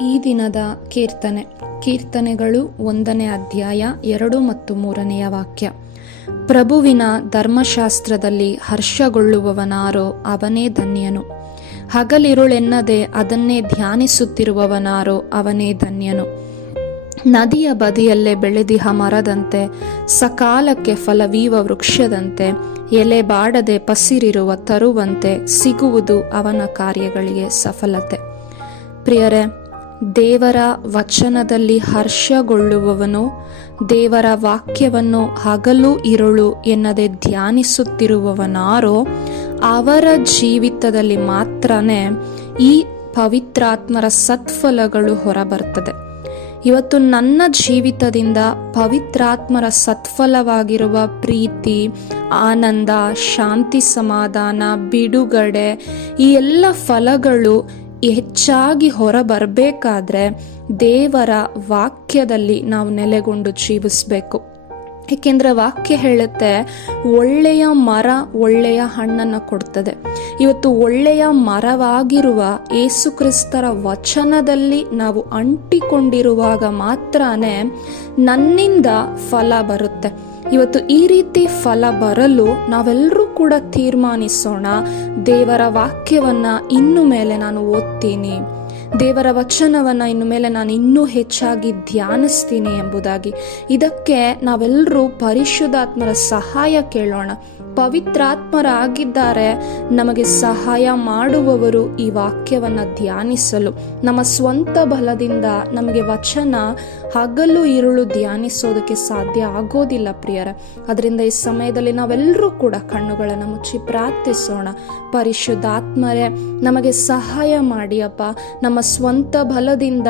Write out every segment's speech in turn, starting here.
ಈ ದಿನದ ಕೀರ್ತನೆ. ಕೀರ್ತನೆಗಳು ಒಂದನೇ ಅಧ್ಯಾಯ, ಎರಡು ಮತ್ತು ಮೂರನೆಯ ವಾಕ್ಯ. ಪ್ರಭುವಿನ ಧರ್ಮಶಾಸ್ತ್ರದಲ್ಲಿ ಹರ್ಷಗೊಳ್ಳುವವನಾರೋ ಅವನೇ ಧನ್ಯನು. ಹಗಲಿರುಳೆನ್ನದೆ ಅದನ್ನೇ ಧ್ಯಾನಿಸುತ್ತಿರುವವನಾರೋ ಅವನೇ ಧನ್ಯನು. ನದಿಯ ಬದಿಯಲ್ಲೇ ಬೆಳೆದಿಹ ಮರದಂತೆ, ಸಕಾಲಕ್ಕೆ ಫಲವೀವ ವೃಕ್ಷದಂತೆ, ಎಲೆ ಬಾಡದೆ ಪಸಿರಿರುವ ತರುವಂತೆ ಸಿಗುವುದು ಅವನ ಕಾರ್ಯಗಳಿಗೆ ಸಫಲತೆ. ಪ್ರಿಯರೇ ದೇವರ ವಚನದಲ್ಲಿ ಹರ್ಷಗೊಳ್ಳುವವನು, ದೇವರ ವಾಕ್ಯವನ್ನು ಹಗಲು ಇರುಳು ಎನ್ನದೆ ಧ್ಯಾನಿಸುತ್ತಿರುವವನಾರೋ, ಅವರ ಜೀವಿತದಲ್ಲಿ ಮಾತ್ರನೇ ಈ ಪವಿತ್ರಾತ್ಮರ ಸತ್ಫಲಗಳು ಹೊರಬರ್ತದೆ ಇವತ್ತು ನನ್ನ ಜೀವಿತದಿಂದ ಪವಿತ್ರಾತ್ಮರ ಸತ್ಫಲವಾಗಿರುವ ಪ್ರೀತಿ, ಆನಂದ, ಶಾಂತಿ, ಸಮಾಧಾನ, ಬಿಡುಗಡೆ ಈ ಎಲ್ಲ ಫಲಗಳು ಹೆಚ್ಚಾಗಿ ಹೊರ ಬರಬೇಕಾದ್ರೆ ದೇವರ ವಾಕ್ಯದಲ್ಲಿ ನಾವು ನೆಲೆಗೊಂಡು ಜೀವಿಸಬೇಕು. ಏಕೆಂದರೆ ವಾಕ್ಯ ಹೇಳುತ್ತೆ, ಒಳ್ಳೆಯ ಮರ ಒಳ್ಳೆಯ ಹಣ್ಣನ್ನು ಕೊಡ್ತದೆ. ಇವತ್ತು ಒಳ್ಳೆಯ ಮರವಾಗಿರುವ ಏಸುಕ್ರಿಸ್ತರ ವಚನದಲ್ಲಿ ನಾವು ಅಂಟಿಕೊಂಡಿರುವಾಗ ಮಾತ್ರನೇ ನನ್ನಿಂದ ಫಲ ಬರುತ್ತೆ. ಇವತ್ತು ಈ ರೀತಿ ಫಲ ಬರಲು ನಾವೆಲ್ಲರೂ ಕೂಡ ತೀರ್ಮಾನಿಸೋಣ. ದೇವರ ವಾಕ್ಯವನ್ನ ಇನ್ನು ಮೇಲೆ ನಾನು ಓದ್ತೀನಿ. ದೇವರ ವಚನವನ್ನು ಇನ್ನು ಮೇಲೆ ನಾನು ಇನ್ನೂ ಹೆಚ್ಚಾಗಿ ಧ್ಯಾನಿಸ್ತೀನಿ ಎಂಬುದಾಗಿ. ಇದಕ್ಕೆ ನಾವೆಲ್ಲರೂ ಪರಿಶುದ್ಧಾತ್ಮರ ಸಹಾಯ ಕೇಳೋಣ. ಪವಿತ್ರಾತ್ಮರಾಗಿದ್ದಾರೆ. ನಮಗೆ ಸಹಾಯ ಮಾಡುವವರು ಈ ವಾಕ್ಯವನ್ನು ಧ್ಯಾನಿಸಲು. ನಮ್ಮ ಸ್ವಂತ ಬಲದಿಂದ ನಮಗೆ ವಚನ ಹಗಲು ಇರುಳು ಧ್ಯಾನಿಸೋದಕ್ಕೆ ಸಾಧ್ಯ ಆಗೋದಿಲ್ಲ ಪ್ರಿಯರ. ಅದರಿಂದ ಈ ಸಮಯದಲ್ಲಿ ನಾವೆಲ್ಲರೂ ಕೂಡ ಕಣ್ಣುಗಳನ್ನು ಮುಚ್ಚಿ ಪ್ರಾರ್ಥಿಸೋಣ. ಪರಿಶುದ್ಧಾತ್ಮರೇ, ನಮಗೆ ಸಹಾಯ ಮಾಡಿ ಅಪ್ಪ. ನಮ್ಮ ಸ್ವಂತ ಬಲದಿಂದ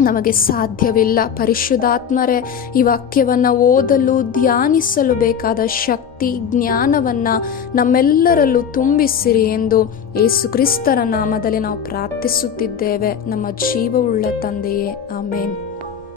ನಮಗೆ ಸಾಧ್ಯವಿಲ್ಲ. ಪರಿಶುದ್ಧಾತ್ಮರೇ, ಈ ವಾಕ್ಯವನ್ನು ಓದಲು, ಧ್ಯಾನಿಸಲು ಬೇಕಾದ ಶಕ್ತಿ, ಜ್ಞಾನವನ್ನು ನಮ್ಮೆಲ್ಲರಲ್ಲೂ ತುಂಬಿಸಿರಿ ಎಂದು ಯೇಸು ಕ್ರಿಸ್ತರ ನಾಮದಲ್ಲಿ ನಾವು ಪ್ರಾರ್ಥಿಸುತ್ತಿದ್ದೇವೆ. ನಮ್ಮ ಜೀವವುಳ್ಳ ತಂದೆಯೇ, ಆಮೇನ್.